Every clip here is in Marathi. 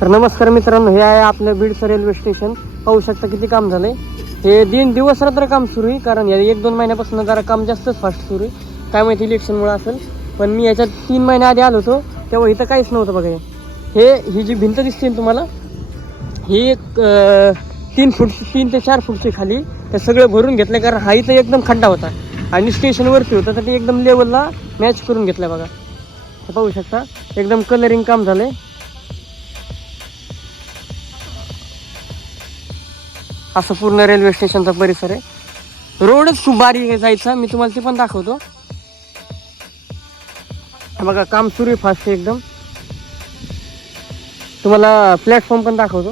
तर नमस्कार मित्रांनो, हे आहे आपलं बीडचं रेल्वे स्टेशन. पाहू शकता किती काम झालंय. हे दिवस रात्र काम सुरू आहे, कारण या 1-2 महिन्यापासून जरा काम जास्तच फास्ट सुरू आहे. काय माहिती इलेक्शनमुळे असेल, पण मी याच्यात 3 महिन्या आधी आलो होतो तेव्हा इथं काहीच नव्हतं बघा. ही जी भिंत दिसते तुम्हाला, ही एक 3 ते 4 फूटची खाली ते सगळं भरून घेतलं, कारण हा इथं एकदम खड्डा होता आणि स्टेशनवरती होता, तर ते एकदम लेवलला मॅच करून घेतलं बघा. पाहू शकता एकदम कलरिंग काम झालंय. असं पूर्ण रेल्वे स्टेशनचा परिसर आहे. रोडच खूप बारीक आहे जायचा, मी तुम्हाला ते पण दाखवतो. बघा काम सुरू आहे फास्ट एकदम. तुम्हाला प्लॅटफॉर्म पण दाखवतो.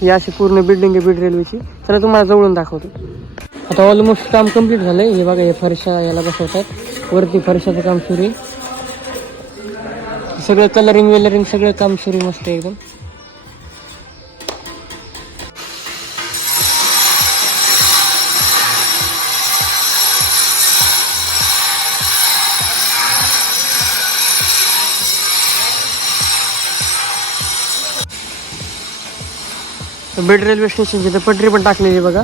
ही अशी पूर्ण बिल्डिंग आहे बीड रेल्वेची. तर तुम्हाला जवळून दाखवतो. आता ऑलमोस्ट काम कम्प्लीट झालंय. हे बघा, हे फरशा याला बसवतात, वरती फरशाचं काम सुरू आहे. सगळं कलरिंग सगळं काम सुरू मस्त आहे एकदम. बीड रेल्वे स्टेशनची तर पटरी पण टाकलेली बघा.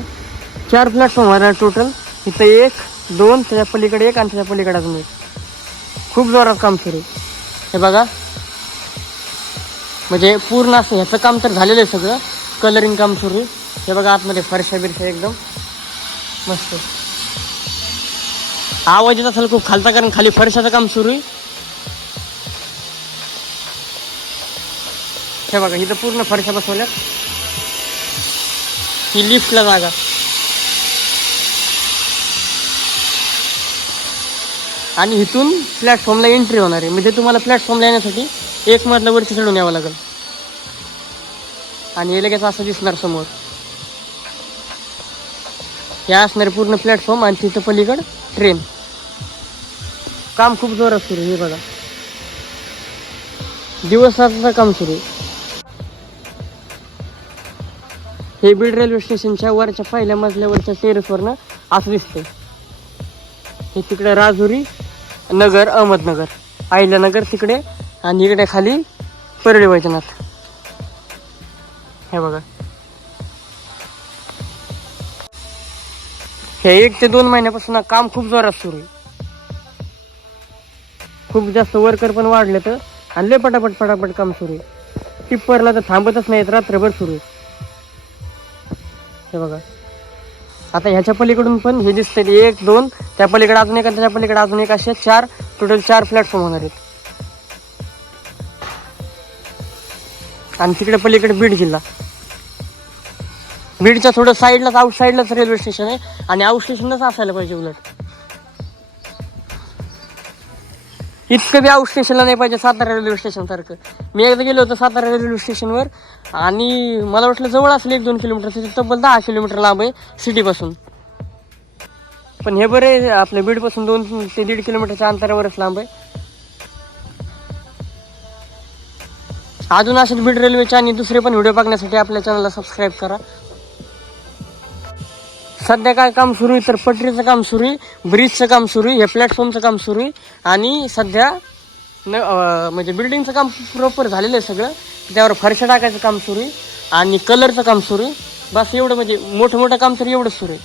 4 प्लॅटफॉर्म आहे टोटल. इथं 1, 2, त्याच्या पलीकडे 1 आणि त्याच्या पलीकडे अजून 1. खूप जोरात काम सुरू आहे. हे बघा, म्हणजे पूर्ण असं ह्याचं काम तर झालेलं आहे, सगळं कलरिंग काम सुरू आहे. हे बघा आतमध्ये फरशा बिरशा एकदम मस्त. आवाज येत असेल खूप खालचा, कारण खाली फरशाचं काम सुरू आहे. हे बघा, इथं पूर्ण फरशा बसवल्यात. ही लिफ्टला जागा. आणि इथून प्लॅटफॉर्मला एंट्री होणार आहे, म्हणजे तुम्हाला प्लॅटफॉर्मला येण्यासाठी 1 मजला वरती चढून यावं लागेल. आणि हे लगेच असं दिसणार समोर. हे असणार पूर्ण प्लॅटफॉर्म आणि तिथं पलीकडं ट्रेन. काम खूप जोरात सुरू आहे. हे बघा, दिवसाचं काम सुरू आहे. हे बीड रेल्वे स्टेशनच्या वरच्या पहिल्या मजल्यावरच्या टेरेसवरनं असं दिसतंय. हे तिकडे राजुरी नगर, अहमदनगर, अहिल्यानगर तिकडे, आणि इकडे खाली परळी वैजनाथ. हे बघा, हे 1 ते 2 महिन्यापासून काम खूप जोरात सुरू आहे. खूप जास्त वर्कर पण वाढले तर, आणि लय पटापट काम सुरू आहे. टिप्परला तर थांबतच नाहीत, रात्रभर सुरू आहे. हे बघा, आता ह्याच्या पलीकडून पण हे दिसतंय 1, 2, त्या पलीकडे अजून 1 आणि त्याच्या पलीकडे अजून 1, असे 4 टोटल 4 प्लॅटफॉर्म होणार आहेत. आणि तिकडे पलीकडे बीड जिल्हा. बीडच्या थोडं साईडलाच, आउट साईडलाच रेल्वे स्टेशन आहे, आणि आउट स्टेशनच असायला पाहिजे. उलट इतकं बी आउट स्टेशनला नाही पाहिजे सातारा रेल्वे स्टेशन सारखं. मी एकदा गेलो होतो सातारा रेल्वे स्टेशनवर, आणि मला वाटलं जवळ असेल 1-2 किलोमीटर, तिथे तब्बल 10 किलोमीटर लांब आहे सिटीपासून. पण हे बरे आपल्या बीडपासून 2 ते 1.5 किलोमीटरच्या अंतरावरच लांब आहे. अजून असेच बीड रेल्वेचे आणि दुसरे पण व्हिडिओ बघण्यासाठी आपल्या चॅनलला सबस्क्राईब करा. सध्या काय काम सुरू आहे तर पटरीचं काम सुरू आहे, ब्रिजचं काम सुरू आहे, हे प्लॅटफॉर्मचं काम सुरू आहे, आणि सध्या म्हणजे बिल्डिंगचं काम प्रॉपर झालेलं आहे सगळं. त्यावर फरशा टाकायचं काम सुरू आहे आणि कलरचं काम सुरू आहे. बस एवढं, म्हणजे मोठं काम तर एवढंच सुरू आहे.